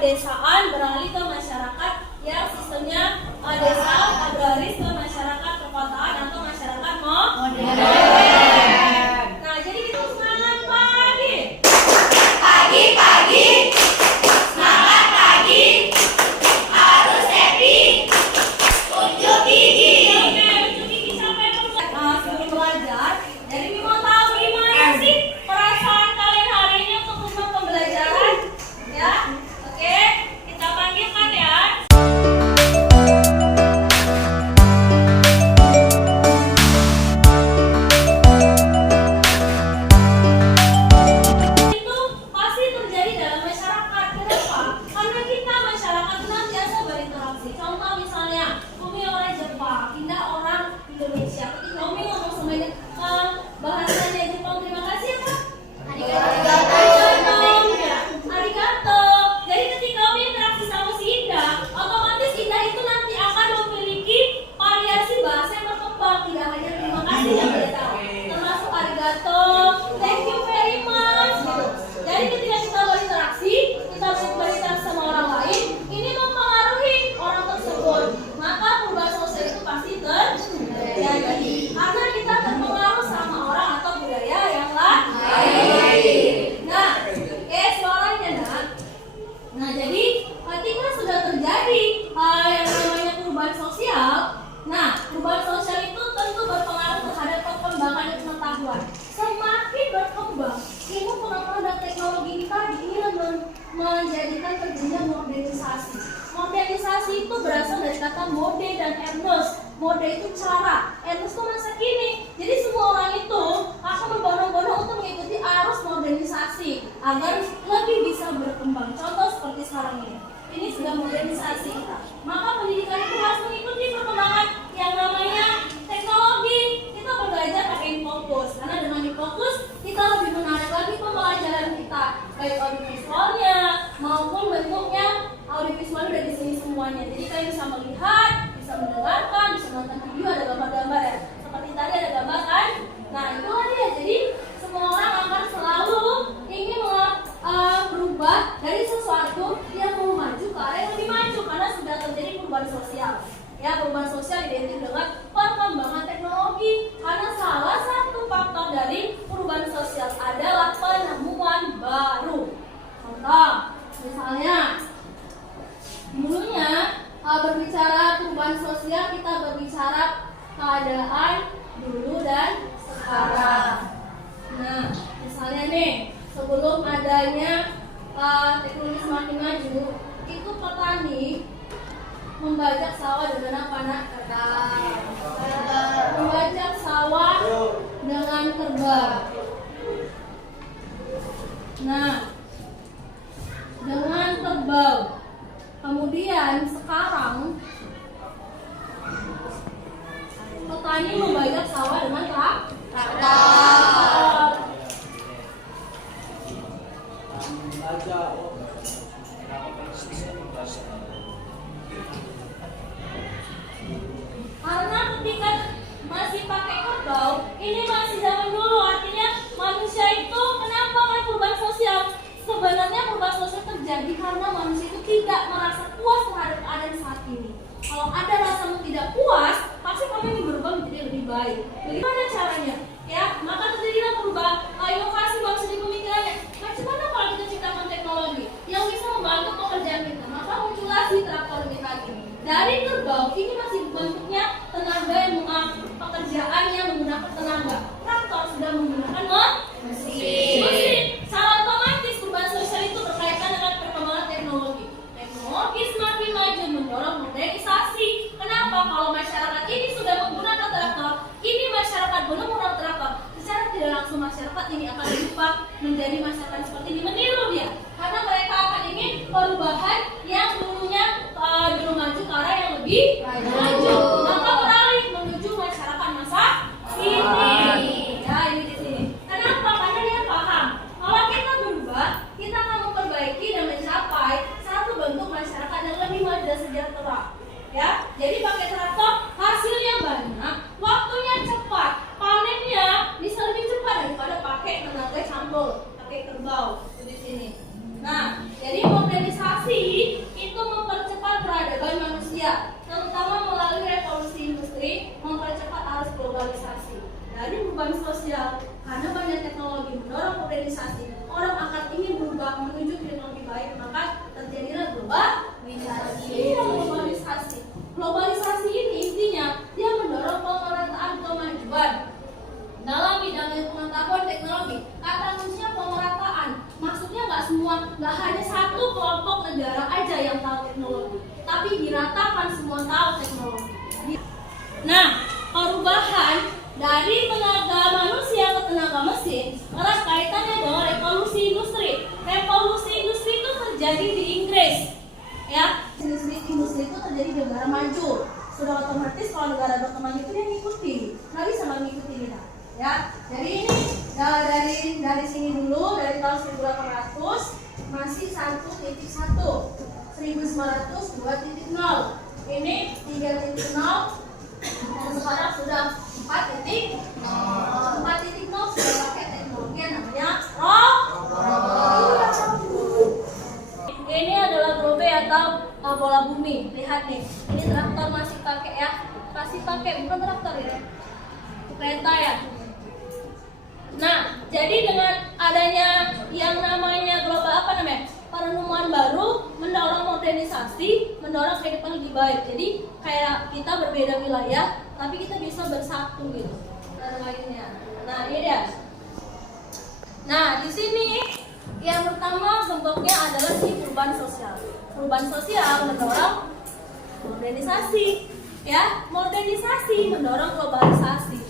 pedesaan beralih ke masyarakat yang sistemnya desa agraris ke masyarakat perkotaan atau masyarakat modern. Nah, jadi kita semangat pagi. Pagi-pagi. Semangat pagi. Harus happy. Unjuk gigi. Oke, unjuk gigi sampai sebelum belajar. Jadi Mimi mau tahu gimana sih perasaan kalian hari ini untuk pembelajaran? Ya, oke, kita panggilkan ya. Itu pasti terjadi dalam masyarakat. Kenapa? Karena kita masyarakat senantiasa berinteraksi. Contoh misalnya, Umi orang Jepang, Indah orang Indonesia. Ketika Umi ngomong sama bahasanya Jepang, terima kasih apa? Arigato. Jadi ketika Umi interaksi sama si Indah, otomatis Indah itu nanti akan memiliki variasi bahasa yang berkembang. Tidak hanya terima kasih yang dia tahu, termasuk arigato, thank you very much gitu. Jadi ketika kita berinteraksi, kita berinteraksi sama orang lain, ini mempengaruhi orang tersebut. Maka perubahan sosial itu pasti terjadi karena kita terpengaruh sama orang atau budaya yang lain. Nah, suaranya nak. Nah, jadi ketika sudah terjadi yang namanya perubahan sosial, nah perubahan sosial itu tentu berpengaruh terhadap perkembangan pengetahuan. Semakin berkembang ilmu pengetahuan dan teknologi kita ini menjadikan terjadinya modernisasi. Modernisasi itu berasal dari kata mode dan ernst. Mode itu cara, ernst itu masa kini. Jadi semua orang itu akan berbondong-bondong untuk mengikuti arus modernisasi agar lebih bisa berkembang. Contoh seperti sekarang ini. Ini sudah modernisasi kita. Maka pendidikan itu harus mengikuti perkembangan yang namanya teknologi. Kita belajar pakai infocus. Karena dengan infocus kita lebih menarik lagi pembelajaran kita, baik audiovisualnya maupun bentuknya. Audiovisual udah di sini semuanya. Jadi kalian bisa melihat, bisa mendengarkan, bisa nonton video, ada gambar-gambar ya. Seperti tadi ada gambar kan? Nah, itulah dia. Jadi semua orang akan selalu ingin berubah dari sesuatu yang mau maju ke arah yang lebih maju karena sudah terjadi perubahan sosial. Ya, perubahan sosial identik dengan perkembangan teknologi karena salah satu faktor dari perubahan sosial adalah penemuan baru. Contoh, misalnya dulunya berbicara perubahan sosial kita berbicara keadaan dulu dan sekarang. Nah, misalnya nih sebelum adanya teknologi semakin maju, itu petani membajak sawah dengan apa nak? Membajak sawah dengan kerbau. Nah, dengan kerbau. Kemudian sekarang petani membajak sawah dengan traktor. Karena ketika masih pakai kerbau, ini masih zaman dulu, artinya manusia itu kenapa kan perubahan sosial? Sebenarnya perubahan sosial terjadi karena manusia itu tidak merasa puas terhadap keadaan saat ini. Kalau ada rasa tidak puas, pasti kami ingin berubah menjadi lebih baik. Bagaimana caranya? Ya, maka terjadilah perubahan inovasi bangsa di pemikirannya. Bagaimana kalau kita ciptakan teknologi yang bisa membantu pekerjaan kita? Maka muncullah si traktor ini tadi. Dari kerbau ini masih bentuknya tenaga yang pekerjaan yang menggunakan tenaga. Traktor sudah menggunakan mesin. Secara otomatis perubahan sosial itu berkaitan dengan perkembangan teknologi. Teknologi semakin maju mendorong modernisasi. Kenapa? Kalau masyarakat ini sudah menggunakan traktor, ini masyarakat belum menggunakan traktor. Secara tidak langsung masyarakat ini akan berubah menjadi masyarakat seperti ini, meniru dia. Karena mereka akan ingin perubahan yang dulunya belum maju ke arah yang lebih maju. Maka beralih menuju masyarakat masa kini. Ya, ini di sini. Kenapa? Karena dia paham. Kalau kita berubah, kita akan memperbaiki dan mencapai satu bentuk masyarakat yang lebih maju dan sejahtera. Ya, jadi pakai traktor hasilnya banyak, waktunya cepat, panennya bisa lebih cepat daripada pakai tenaga campur, pakai kerbau di sini. Nah, jadi modernisasi perubahan sosial karena banyak teknologi mendorong modernisasi. Orang akan ingin berubah menuju ke yang lebih baik, maka terjadilah globalisasi. Globalisasi. Globalisasi ini intinya dia mendorong pemerataan kemajuan dalam bidang pengetahuan teknologi. Kata kuncinya pemerataan. Maksudnya nggak hanya satu kelompok negara aja yang tahu teknologi, tapi diratakan semua tahu teknologi. Nah, perubahan dari tenaga manusia ke tenaga mesin erat kaitannya dengan revolusi industri. Revolusi industri itu terjadi di Inggris, ya. Industri itu terjadi di negara maju. Sudah otomatis kalau negara berkembang itu dia ngikuti, nggak bisa mengikuti kita, ya. Jadi ini dari sini dulu, dari tahun 1800 masih 1.1, 1900 2.0, ini 3.0. Dan sekarang sudah 4.0 sudah pakai teknologi yang namanya robot. Ini adalah grobe atau bola bumi. Lihat nih, ini traktor masih pakai bukan traktor ya, kereta ya. Nah, jadi dengan adanya yang namanya penemuan baru mendorong modernisasi, mendorong kehidupan lebih baik. Jadi kayak kita berbeda wilayah, tapi kita bisa bersatu gitu lainnya. Nah, ini dia. Nah, di sini yang pertama gemboknya adalah si perubahan sosial. Perubahan sosial mendorong modernisasi, ya. Modernisasi mendorong globalisasi.